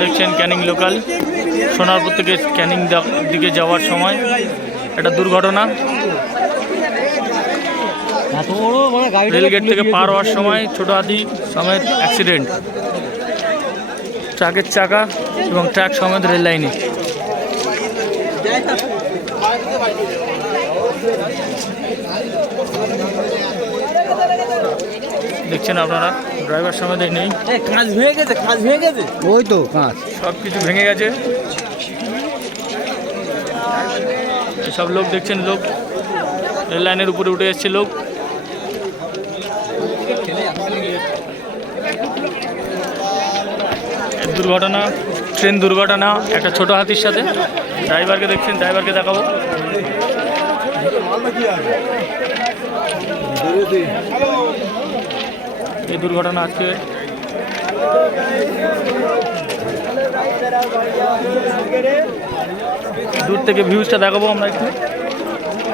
দেখছেন ক্যানিং লোকাল। সোনারপুর থেকে ক্যানিং দিকে যাওয়ার সময়। একটা দুর্ঘটনা। রেলগেট থেকে পার হওয়ার সময় ছোট হাতি সমেত অ্যাক্সিডেন্ট ট্রাকের চাকা এবং ট্রাক সমেত রেল লাইনে। দেখছেন আপনারা? ড্রাইভার সমেত নেই। কাঁচ ভেঙে গেছে কাঁচ ভেঙে গেছে। ওই তো কাঁচ সব কিছু ভেঙে গেছে। সব লোক দেখছেন লোক রেল লাইনের উপরে উঠে যাচ্ছে লোক। দুর্ঘটনা ট্রেন দুর্ঘটনা একটা ছোট হাতির সাথে। ড্রাইভারকে দেখছেন ড্রাইভারকে দেখাবো। এই দুর্ঘটনা আজকে দূর থেকে ভিউজটা দেখাবো আমরা একটু।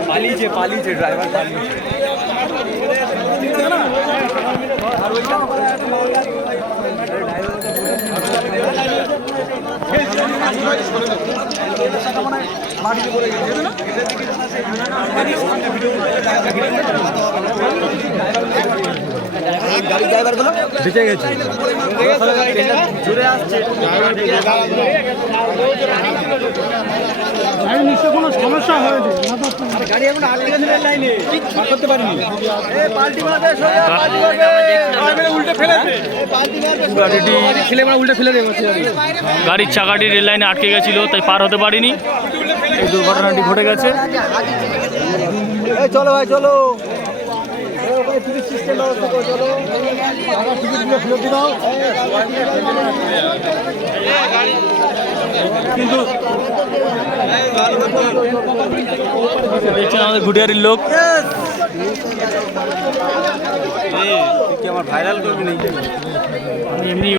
পালিয়েছে পালিয়েছে ড্রাইভার পালিয়েছে। ড্রাইভার গুলো বেঁচে গেছে। জুড়ে আসছে কোনো সমস্যা হয়েছে? গাড়ি এখন আটকে গেছে লাইনে। করতে পারিনি। পাল্টি মারবে পাল্টি মারবে উল্টে ফেলেছে গাড়িটি ছেলে উল্টে ফেলে দেবে গাড়ির চাকাটি রেল লাইনে আটকে গেছিল তাই পার হতে পারিনি। এই দুর্ঘটনাটি ঘটে গেছে। চলো ভাই চলো। টিকিট সিস্টেম ব্যবস্থা করে চলো। টাকা টিকিটগুলো ফেরত দিয়ে কিন্তু দেখছেন আমাদের ঘুটিয়ারির লোক। আমার ভাইরাল করবি নাকি? আমি এমনি